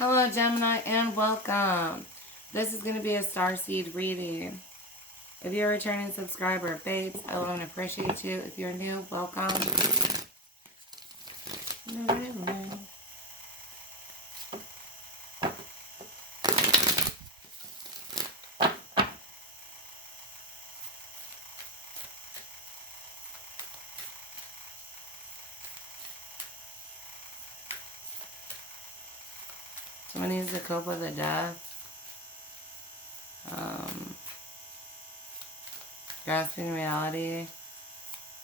Hello, Gemini, and welcome. This is going to be a starseed reading. If you're a returning subscriber, babes, I love and appreciate you. If you're new, welcome. Someone needs to cope with a death. Grasping reality.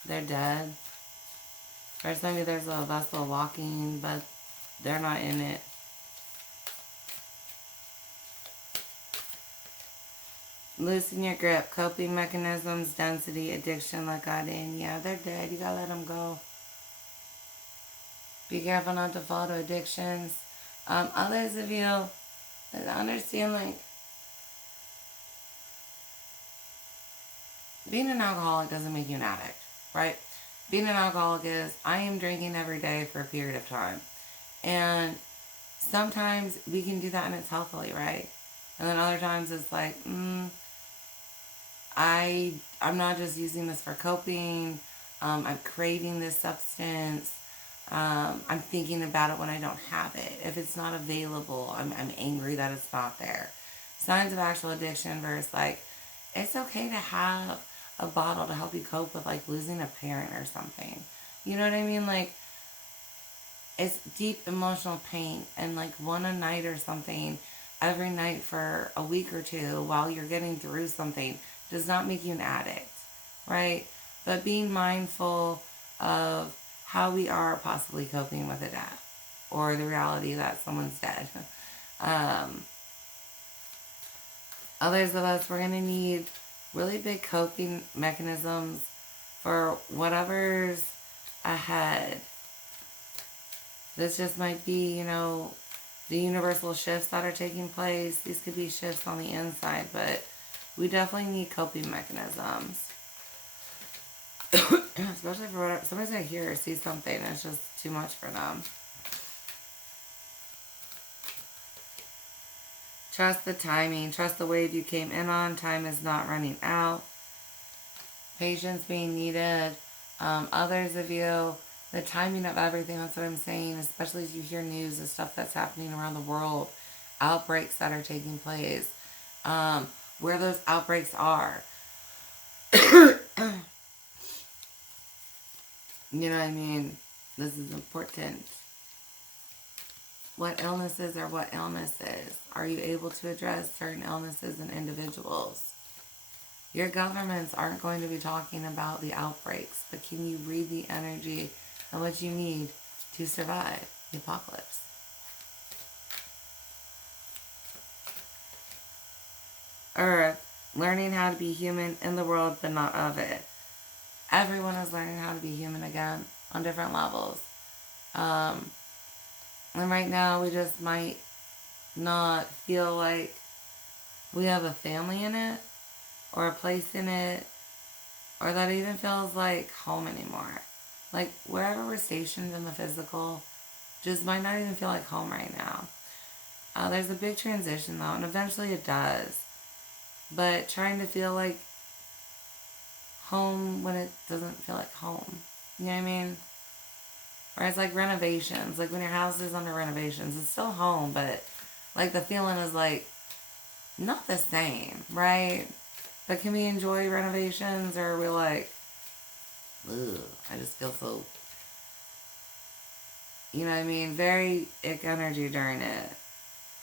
They're dead. Or maybe there's a vessel walking, but they're not in it. Loosen your grip. Coping mechanisms, density, addiction let God in. Yeah, they're dead. You gotta let them go. Be careful not to fall to addictions. Others of you understand, like, being an alcoholic doesn't make you an addict, right? Being an alcoholic is, I am drinking every day for a period of time. And sometimes we can do that and it's healthily, right? And then other times it's like, I'm not just using this for coping. I'm craving this substance. I'm thinking about it when I don't have it. If it's not available, I'm angry that it's not there. Signs of actual addiction versus, like, it's okay to have a bottle to help you cope with, like, losing a parent or something. You know what I mean? Like, it's deep emotional pain, and, like, one a night or something every night for a week or two while you're getting through something does not make you an addict, right? But being mindful of how we are possibly coping with a death or the reality that someone's dead. Others of us, we're going to need really big coping mechanisms for whatever's ahead. This just might be, the universal shifts that are taking place. These could be shifts on the inside, but we definitely need coping mechanisms. Especially for whatever, somebody's going to hear or see something and it's just too much for them. Trust the timing. Trust the wave you came in on. Time is not running out. Patience being needed. Others of you, the timing of everything, that's what I'm saying, especially as you hear news of stuff that's happening around the world, outbreaks that are taking place, where those outbreaks are. You know what I mean? This is important. What illnesses are what illnesses? Are you able to address certain illnesses in individuals? Your governments aren't going to be talking about the outbreaks, but can you read the energy and what you need to survive the apocalypse? Earth, learning how to be human in the world, but not of it. Everyone is learning how to be human again on different levels. And right now, we just might not feel like we have a family in it, or a place in it, or that it even feels like home anymore. Like, wherever we're stationed in the physical, just might not even feel like home right now. There's a big transition, though, and eventually it does. But trying to feel like home when it doesn't feel like home. You know what I mean? Or it's like renovations. Like when your house is under renovations, it's still home, but like the feeling is like not the same, right? But can we enjoy renovations, or are we like, ugh, I just feel so, you know what I mean? Very ick energy during it.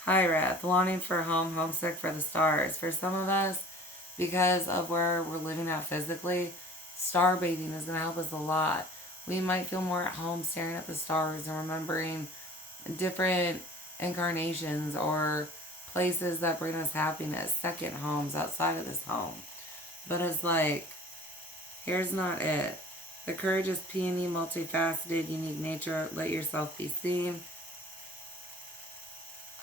High wrath, longing for home, homesick for the stars. For some of us, because of where we're living at physically, star bathing is going to help us a lot. We might feel more at home staring at the stars and remembering different incarnations or places that bring us happiness, second homes outside of this home. But it's like, here's not it. The courage is peony, multifaceted, unique nature. Let yourself be seen.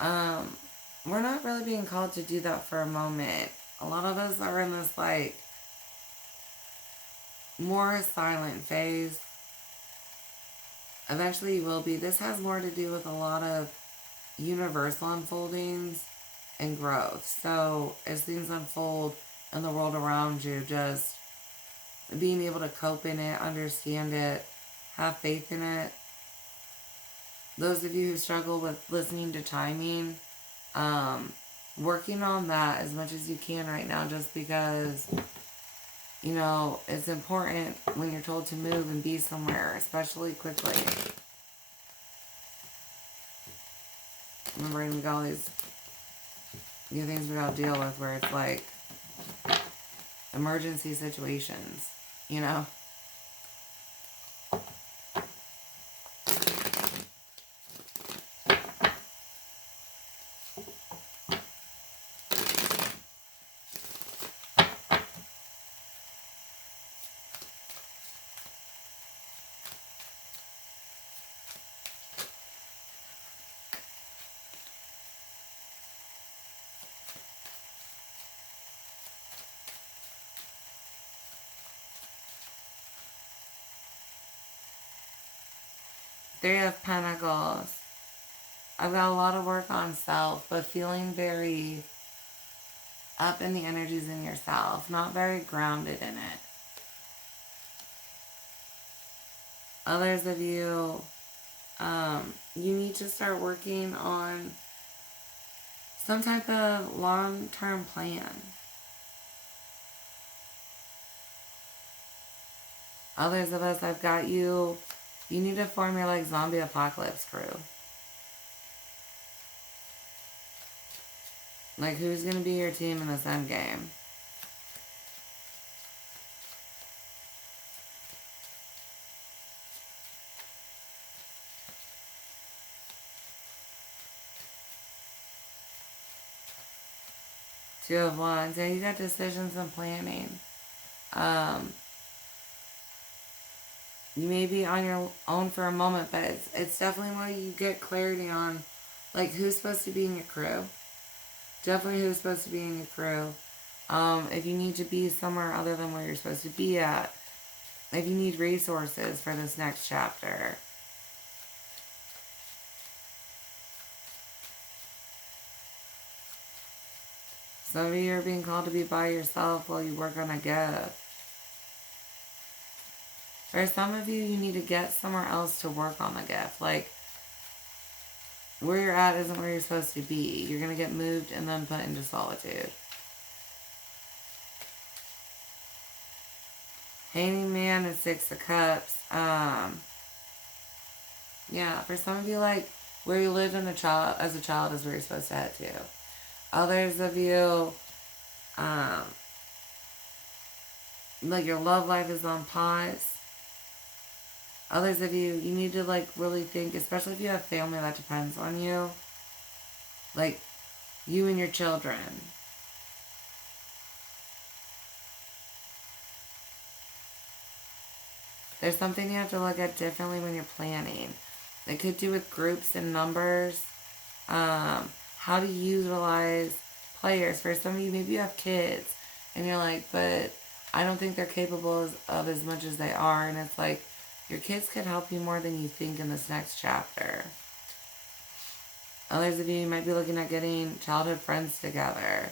We're not really being called to do that for a moment. A lot of us are in this, like, more silent phase. Eventually you will be. This has more to do with a lot of universal unfoldings and growth. So as things unfold in the world around you, just being able to cope in it, understand it, have faith in it. Those of you who struggle with listening to timing, working on that as much as you can right now, just because, you know, it's important when you're told to move and be somewhere, especially quickly. Remembering we got all these new things we gotta deal with where it's like emergency situations, you know? Three of Pentacles. I've got a lot of work on self, but feeling very up in the energies in yourself, not very grounded in it. Others of you, you need to start working on some type of long-term plan. Others of us, I've got you, you need to form your like zombie apocalypse crew. Like, who's going to be your team in this end game? Two of Wands. Yeah, you got decisions and planning. You may be on your own for a moment, but it's definitely where you get clarity on, like, who's supposed to be in your crew. Definitely who's supposed to be in your crew. If you need to be somewhere other than where you're supposed to be at. If you need resources for this next chapter. Some of you are being called to be by yourself while you work on a gift. For some of you, you need to get somewhere else to work on the gift. Like, where you're at isn't where you're supposed to be. You're going to get moved and then put into solitude. Hanging Man and Six of Cups. Yeah, for some of you, like, where you lived as a child is where you're supposed to head to. Others of you, like, your love life is on pause. Others of you, you need to, like, really think, especially if you have family that depends on you. Like, you and your children. There's something you have to look at differently when you're planning. It could do with groups and numbers. How to utilize players. For some of you, maybe you have kids. And you're like, but I don't think they're capable of as much as they are. And it's like, your kids could help you more than you think in this next chapter. Others of you might be looking at getting childhood friends together.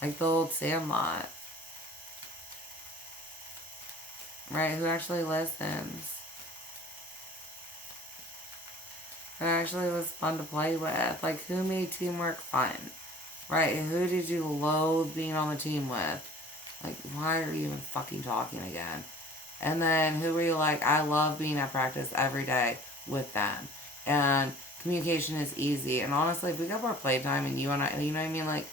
Like the old Sandlot. Right? Who actually listens. Who actually was fun to play with. Like, who made teamwork fun? Right? Who did you loathe being on the team with? Like, why are you even fucking talking again? And then who were you like, I love being at practice every day with them. And communication is easy. And honestly, if we got more playtime and you and I, you know what I mean? Like,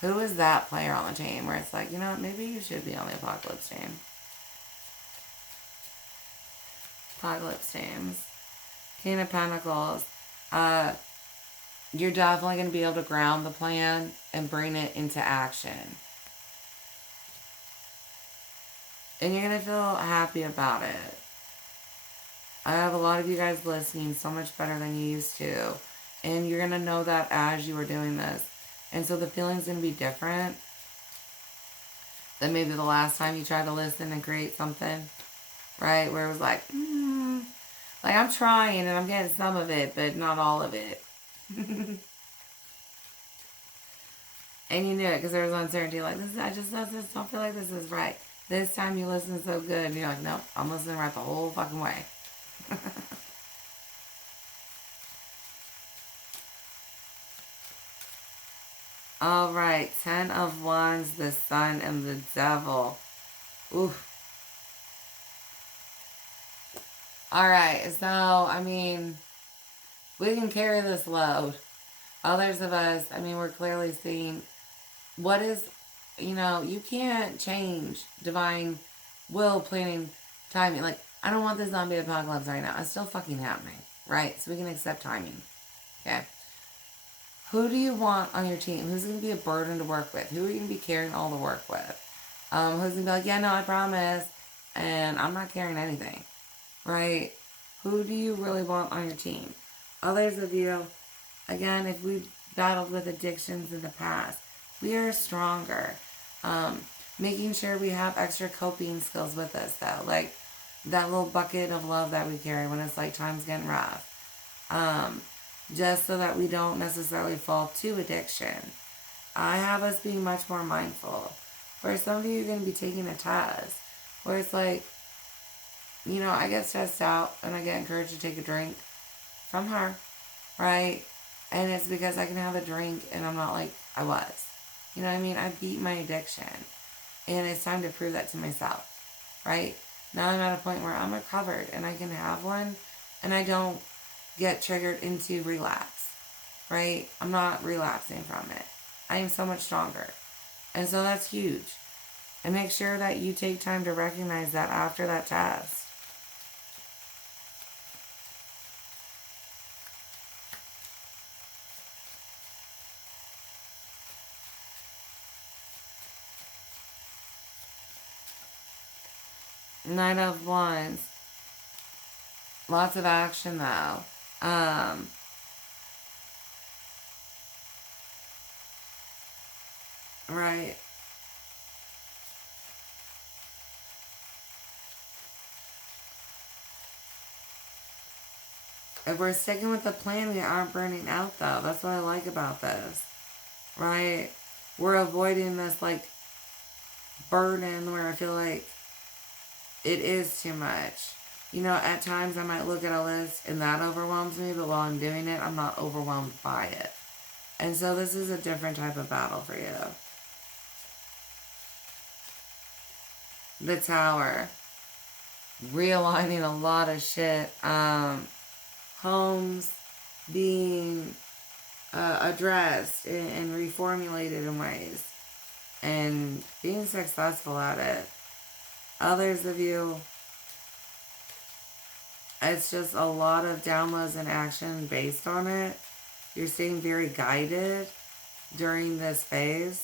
who is that player on the team where it's like, you know what, maybe you should be on the Apocalypse team. Apocalypse teams. King of Pentacles. You're definitely going to be able to ground the plan and bring it into action. And you're going to feel happy about it. I have a lot of you guys listening so much better than you used to. And you're going to know that as you are doing this. And so the feeling's going to be different than maybe the last time you tried to listen and create something. Right? Where it was like, like I'm trying and I'm getting some of it, but not all of it. And you knew it because there was uncertainty. Like, I just don't feel like this is right. This time you listen so good. And you're like, nope, I'm listening right the whole fucking way. All right, 10 of Wands, the Sun, and the Devil. Oof. All right, so, I mean, we can carry this load. Others of us, I mean, we're clearly seeing what is, you can't change divine will, planning, timing. Like, I don't want this zombie apocalypse right now. It's still fucking happening, right? So we can accept timing, okay? Who do you want on your team? Who's going to be a burden to work with? Who are you going to be carrying all the work with? Who's going to be like, yeah, no, I promise, and I'm not carrying anything, right? Who do you really want on your team? Others of you, again, if we've battled with addictions in the past, we are stronger. Making sure we have extra coping skills with us, though. Like that little bucket of love that we carry when it's like time's getting rough. Just so that we don't necessarily fall to addiction. I have us being much more mindful. For some of you, you're going to be taking a test where it's like, I get stressed out and I get encouraged to take a drink from her, right? And it's because I can have a drink and I'm not like I was. You know what I mean? I beat my addiction. And it's time to prove that to myself, right? Now I'm at a point where I'm recovered and I can have one and I don't get triggered into relapse, right? I'm not relapsing from it. I am so much stronger. And so that's huge. And make sure that you take time to recognize that after that test. Knight of Wands. Lots of action though. Right. If we're sticking with the plan, we aren't burning out though. That's what I like about this. Right? We're avoiding this like burden where I feel like it is too much. At times I might look at a list and that overwhelms me, but while I'm doing it, I'm not overwhelmed by it. And so this is a different type of battle for you. The Tower. Realigning a lot of shit. Homes being addressed and reformulated in ways. And being successful at it. Others of you, it's just a lot of downloads and action based on it. You're staying very guided during this phase,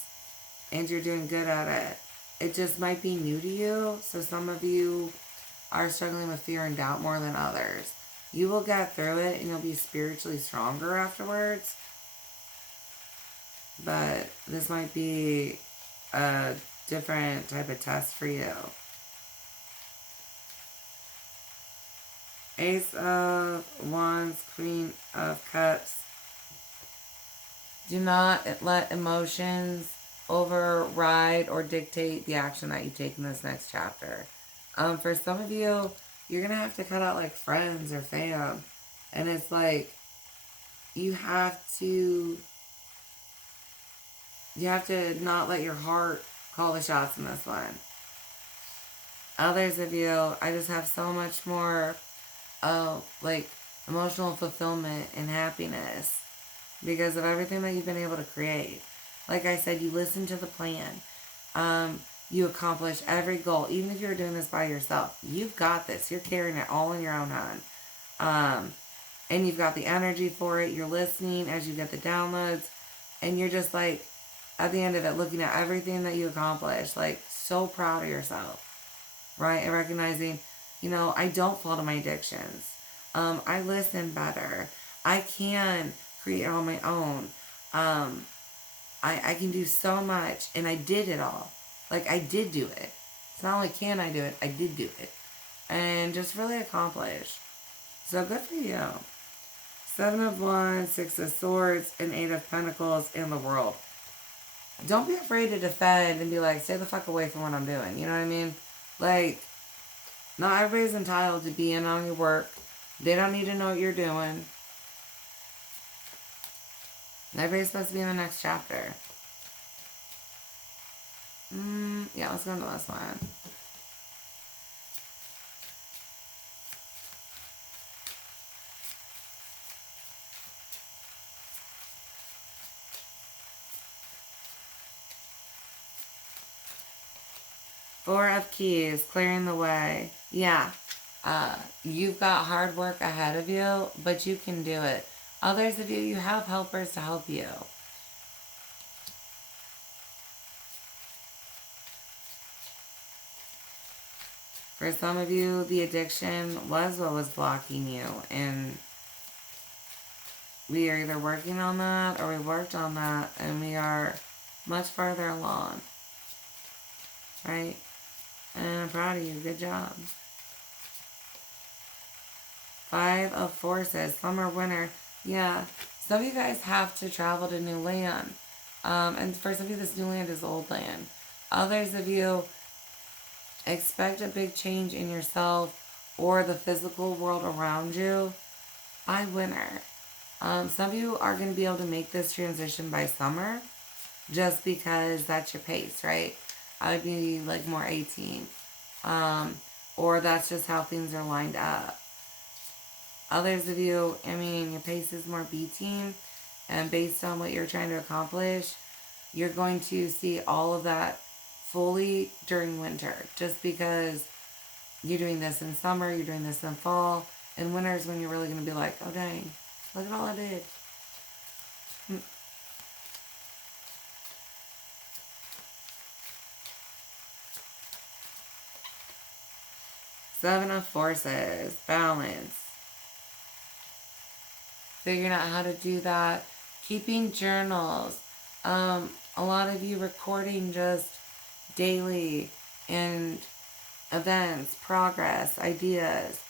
and you're doing good at it. It just might be new to you, so some of you are struggling with fear and doubt more than others. You will get through it, and you'll be spiritually stronger afterwards. But this might be a different type of test for you. Ace of Wands, Queen of Cups. Do not let emotions override or dictate the action that you take in this next chapter. For some of you, you're going to have to cut out like friends or fam. And it's like, you have to not let your heart call the shots in this one. Others of you, I just have so much more emotional fulfillment and happiness because of everything that you've been able to create. Like I said, you listen to the plan. You accomplish every goal, even if you're doing this by yourself. You've got this. You're carrying it all in your own hand. And you've got the energy for it. You're listening as you get the downloads. And you're just like, at the end of it, looking at everything that you accomplished, like so proud of yourself. Right? And recognizing, I don't fall to my addictions. I listen better. I can create on my own. I can do so much, and I did it all. Like, I did do it. It's not only can I do it, I did do it. And just really accomplish. So good for you. Seven of Wands, Six of Swords, and Eight of Pentacles in the world. Don't be afraid to defend and be like, stay the fuck away from what I'm doing. You know what I mean? Like, not everybody's entitled to be in on your work. They don't need to know what you're doing. Everybody's supposed to be in the next chapter. Yeah, let's go into this one. Four of Keys, clearing the way. Yeah. You've got hard work ahead of you, but you can do it. Others of you, you have helpers to help you. For some of you, the addiction was what was blocking you, and we are either working on that or we worked on that, and we are much further along. Right? And I'm proud of you. Good job. Five of Forces. Summer, winter. Yeah. Some of you guys have to travel to new land. And for some of you, this new land is old land. Others of you expect a big change in yourself or the physical world around you by winter. Some of you are going to be able to make this transition by summer just because that's your pace, right? I would be like more 18. Or that's just how things are lined up. Others of you, I mean, your pace is more B team, and based on what you're trying to accomplish, you're going to see all of that fully during winter, just because you're doing this in summer, you're doing this in fall, and winter is when you're really going to be like, oh dang, look at all I did. Seven of Forces, balance. Figuring out how to do that. Keeping journals. A lot of you recording just daily and events, progress, ideas.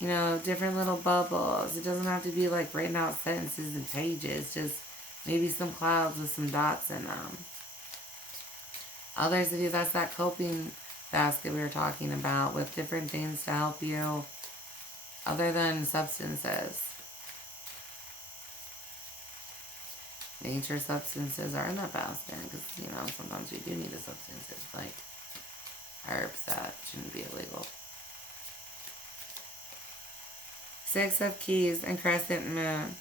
You know, different little bubbles. It doesn't have to be like written out sentences and pages. Just maybe some clouds with some dots in them. Others of you, that's that coping basket we were talking about with different things to help you other than substances. Nature substances are in that basket because, you know, sometimes we do need the substances like herbs that shouldn't be illegal. Six of Keys and Crescent Moon.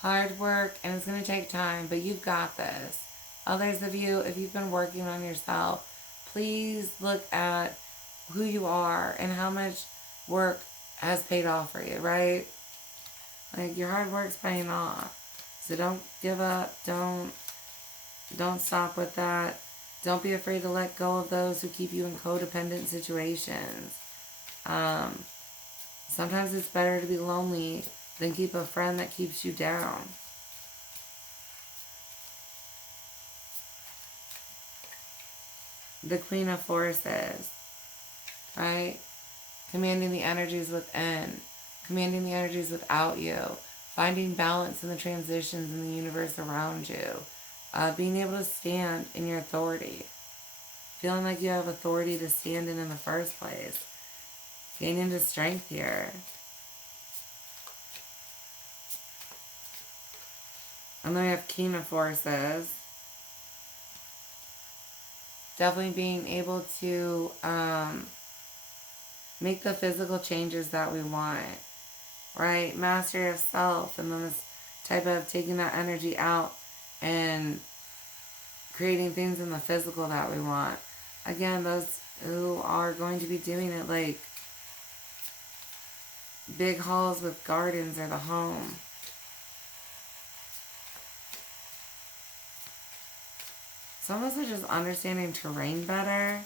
Hard work, and it's going to take time, but you've got this. Others of you, if you've been working on yourself, please look at who you are and how much work has paid off for you, right? Like, your hard work's paying off. So don't give up. Don't stop with that. Don't be afraid to let go of those who keep you in codependent situations. Sometimes it's better to be lonely than keep a friend that keeps you down. The Queen of Forces, right? Commanding the energies within, commanding the energies without you, finding balance in the transitions in the universe around you, being able to stand in your authority, feeling like you have authority to stand in the first place, gaining the strength here. And then we have King of Forces. Definitely being able to make the physical changes that we want, right? Mastery of self, and then this type of taking that energy out and creating things in the physical that we want. Again, those who are going to be doing it like big halls with gardens or the home. Some of us are just understanding terrain better.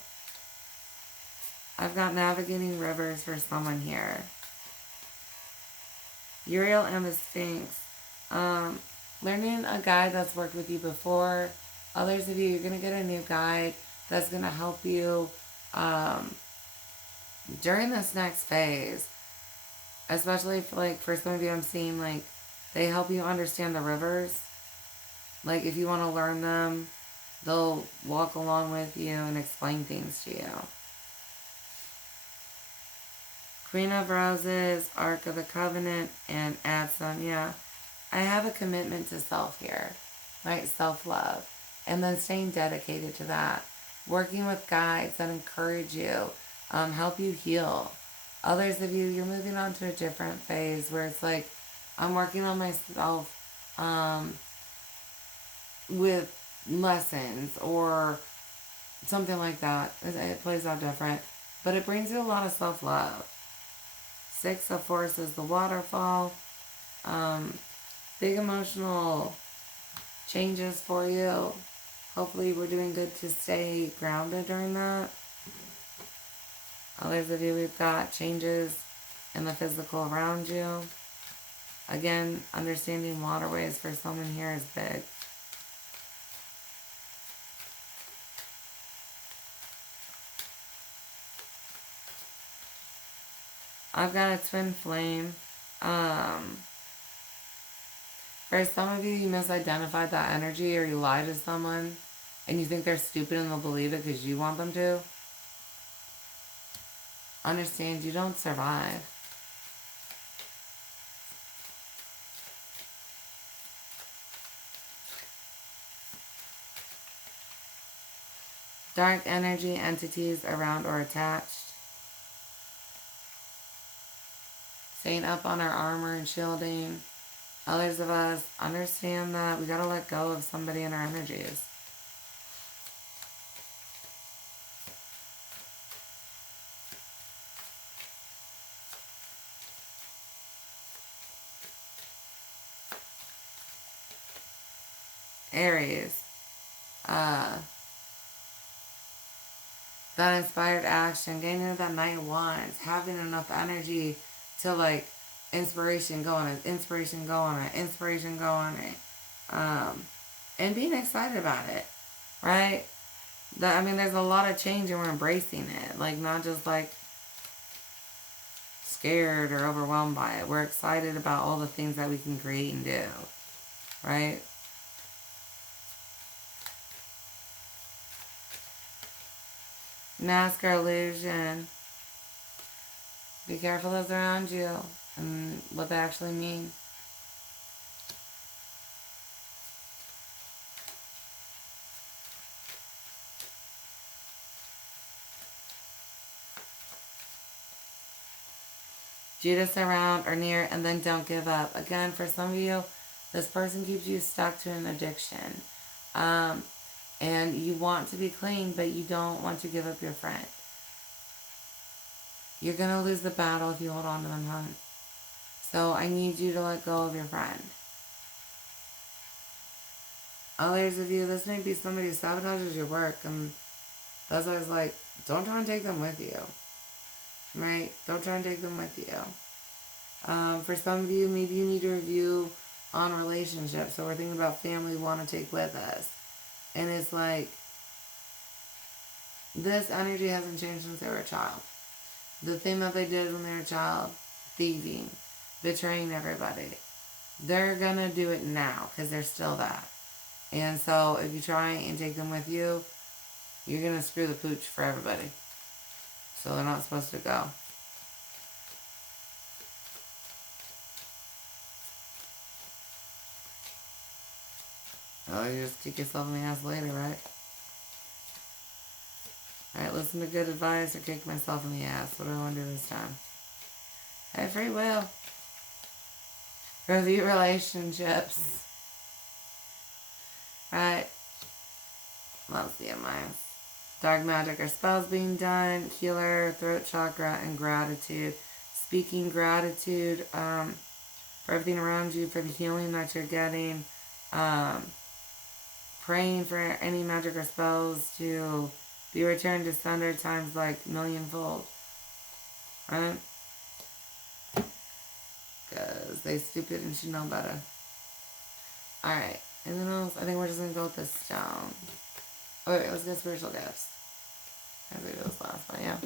I've got navigating rivers for someone here. Uriel and the Sphinx. Learning a guide that's worked with you before. Others of you, you're going to get a new guide that's going to help you during this next phase. Especially if, like, for some of you, I'm seeing, like, they help you understand the rivers. Like, if you want to learn them, they'll walk along with you and explain things to you. Queen of Roses, Ark of the Covenant, and add some, yeah. I have a commitment to self here, right? Self-love. And then staying dedicated to that. Working with guides that encourage you, help you heal. Others of you, you're moving on to a different phase where it's like, I'm working on myself with lessons or something like that. It plays out different. But it brings you a lot of self-love. Six of Force is the waterfall. Big emotional changes for you. Hopefully we're doing good to stay grounded during that. Others of you, we've got changes in the physical around you. Again, understanding waterways for someone here is big. I've got a twin flame. For some of you, you misidentified that energy or you lie to someone and you think they're stupid and they'll believe it because you want them to. Understand, you don't survive. Dark energy entities around or attached. Staying up on our armor and shielding. Others of us understand that we gotta let go of somebody in our energies. Aries. That inspired action, getting into that Knight of Wands, having enough energy to, like, inspiration go on it, inspiration go on it, inspiration go on it. And being excited about it, right? I mean, there's a lot of change and we're embracing it. Like, not just, like, scared or overwhelmed by it. We're excited about all the things that we can create and do, right? Mask or illusion. Be careful those around you and what they actually mean. Judas around or near, and then don't give up. Again, for some of you, this person keeps you stuck to an addiction. And you want to be clean, but you don't want to give up your friend. You're going to lose the battle if you hold on to them, hon. So I need you to let go of your friend. Others of you, this may be somebody who sabotages your work. And that's why I was like, don't try and take them with you. Right? Don't try and take them with you. For some of you, maybe you need a review on relationships. So we're thinking about family we want to take with us. And it's like, this energy hasn't changed since they were a child. The thing that they did when they were a child, thieving, betraying everybody, they're going to do it now because they're still that. And so if you try and take them with you, you're going to screw the pooch for everybody. So they're not supposed to go. Oh, you just kick yourself in the ass later, right? Alright, listen to good advice or kick myself in the ass. What do I want to do this time? I have free will. Review relationships. Right? Let's see my dark magic or spells being done. Healer, throat chakra, and gratitude. Speaking gratitude for everything around you, for the healing that you're getting. Praying for any magic or spells to be returned to sender times like millionfold. Right? Because they stupid and should know better. Alright. Anything else? I think we're just going to go with this stone. Okay, let's get spiritual gifts. As we do this last one, yeah.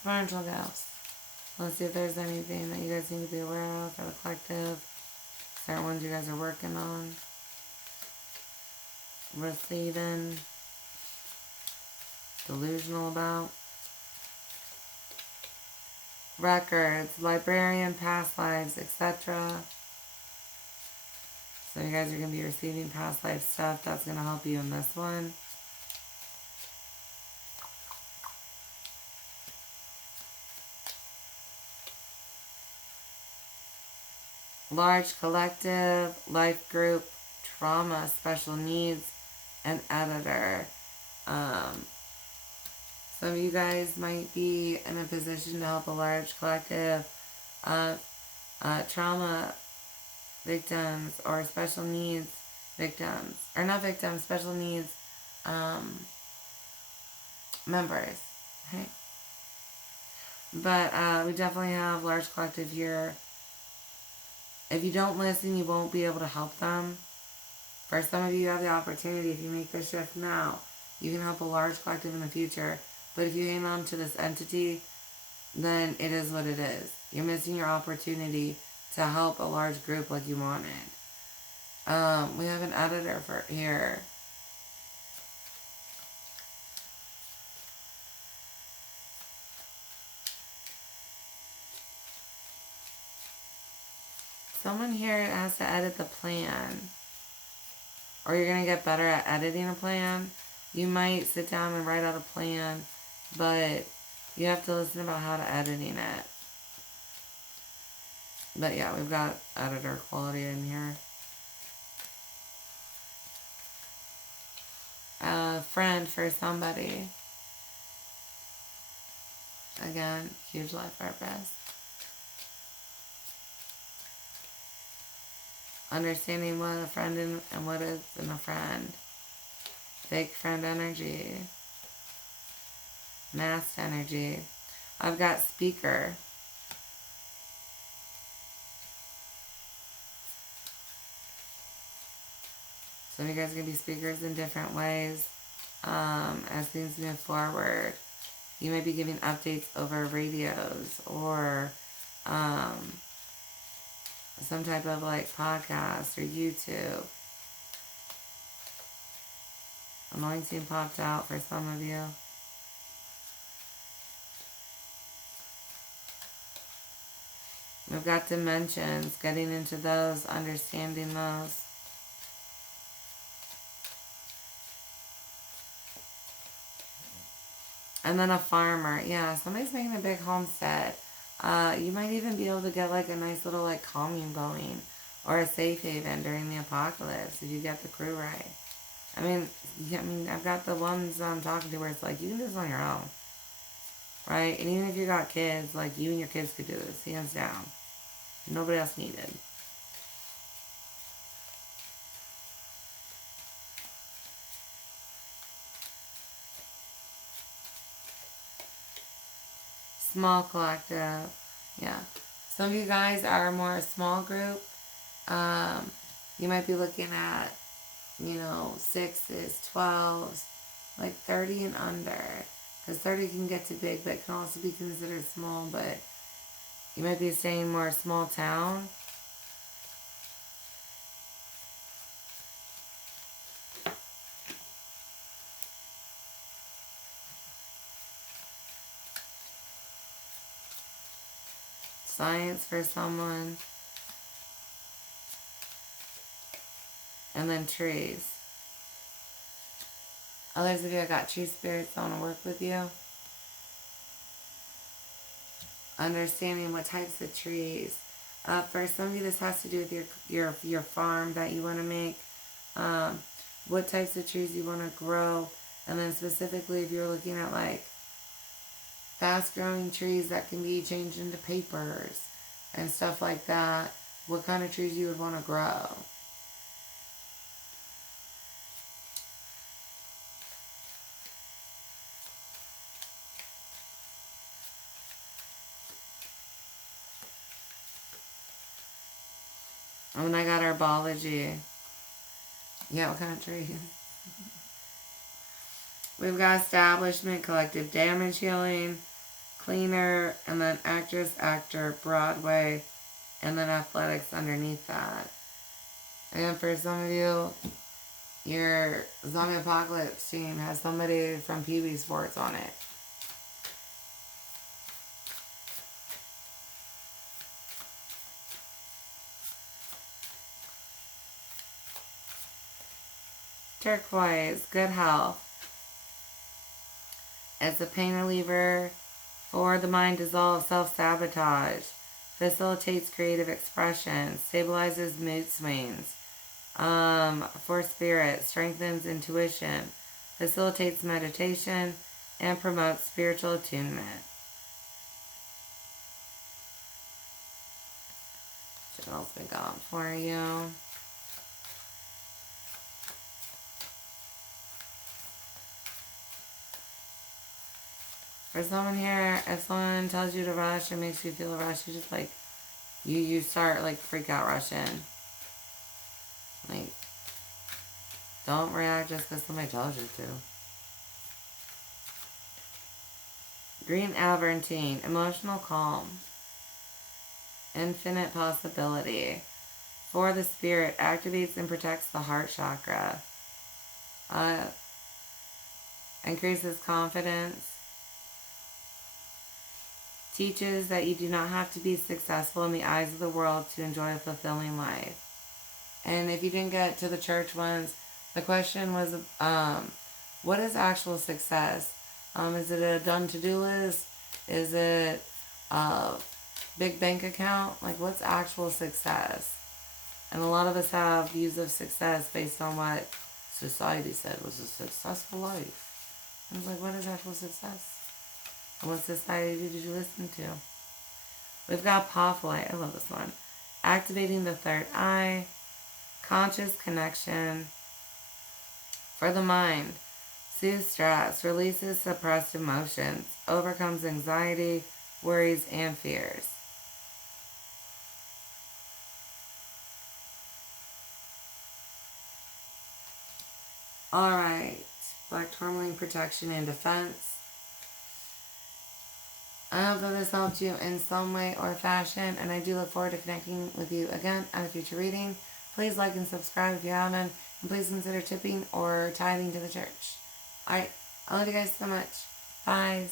Spiritual gifts. Let's see if there's anything that you guys need to be aware of for the collective. Certain ones you guys are working on. Receiving. Delusional about. Records, librarian, past lives, etc. So you guys are going to be receiving past life stuff. That's going to help you in this one. Large collective, life group, trauma, special needs, and editor. Some of you guys might be in a position to help a large collective of trauma victims or special needs victims. Or not victims, special needs members. Okay? But we definitely have large collective here. If you don't listen, you won't be able to help them. For some of you, you have the opportunity. If you make the shift now, you can help a large collective in the future. But if you hang on to this entity, then it is what it is. You're missing your opportunity to help a large group like you wanted. We have an editor for here. Someone here has to edit the plan. Or you're going to get better at editing a plan. You might sit down and write out a plan, but you have to listen about how to editing it. But yeah, we've got editor quality in here. A friend for somebody. Again, huge life purpose. Understanding what a friend and what isn't a friend. Fake friend energy. Masked energy. I've got speaker. So you guys are going to be speakers in different ways as things move forward. You may be giving updates over radios or some type of like podcast or YouTube. Anointing popped out for some of you. We've got dimensions, getting into those, understanding those. And then a farmer. Yeah, somebody's making a big homestead. You might even be able to get like a nice little like commune going or a safe haven during the apocalypse if you get the crew right. I mean, I've got the ones I'm talking to where it's like, you can do this on your own. Right? And even if you got kids, like you and your kids could do this, hands down. Nobody else needed. Small collective. Yeah. Some of you guys are more a small group. You might be looking at, 6s, 12s, like 30 and under. Because 30 can get too big, but it can also be considered small. But you might be saying more small town. Science for someone. And then trees. Others of you, I got tree spirits that want to work with you. Understanding what types of trees. For some of you, this has to do with your farm that you want to make. What types of trees you want to grow. And then specifically, if you're looking at like fast-growing trees that can be changed into papers and stuff like that, what kind of trees you would want to grow. And then I got herbology. Yeah, what kind of trees? We've got establishment, collective damage healing, cleaner, and then actress, actor, Broadway, and then athletics underneath that. And for some of you, your zombie apocalypse team has somebody from PB Sports on it. Turquoise, good health. It's a pain reliever for the mind, dissolve, self-sabotage, facilitates creative expression, stabilizes mood swings, for spirit, strengthens intuition, facilitates meditation, and promotes spiritual attunement. What else we got for you? For someone here, if someone tells you to rush or makes you feel a rush, you just like, you start like freak out rushing. Like, don't react just because somebody tells you to. Green Albertine, emotional calm. Infinite possibility. For the spirit, activates and protects the heart chakra. Increases confidence. Teaches that you do not have to be successful in the eyes of the world to enjoy a fulfilling life. And if you didn't get to the church ones, the question was, what is actual success? Is it a done to-do list? Is it a big bank account? Like, what's actual success? And a lot of us have views of success based on what society said was a successful life. I was like, what is actual success? And what society did you listen to? We've got Pathway. I love this one. Activating the third eye. Conscious connection. For the mind. Soothes stress. Releases suppressed emotions. Overcomes anxiety, worries, and fears. Alright. Black tourmaline, protection, and defense. I hope that this helped you in some way or fashion, and I do look forward to connecting with you again at a future reading. Please like and subscribe if you haven't, and please consider tipping or tithing to the church. Alright, I love you guys so much. Bye.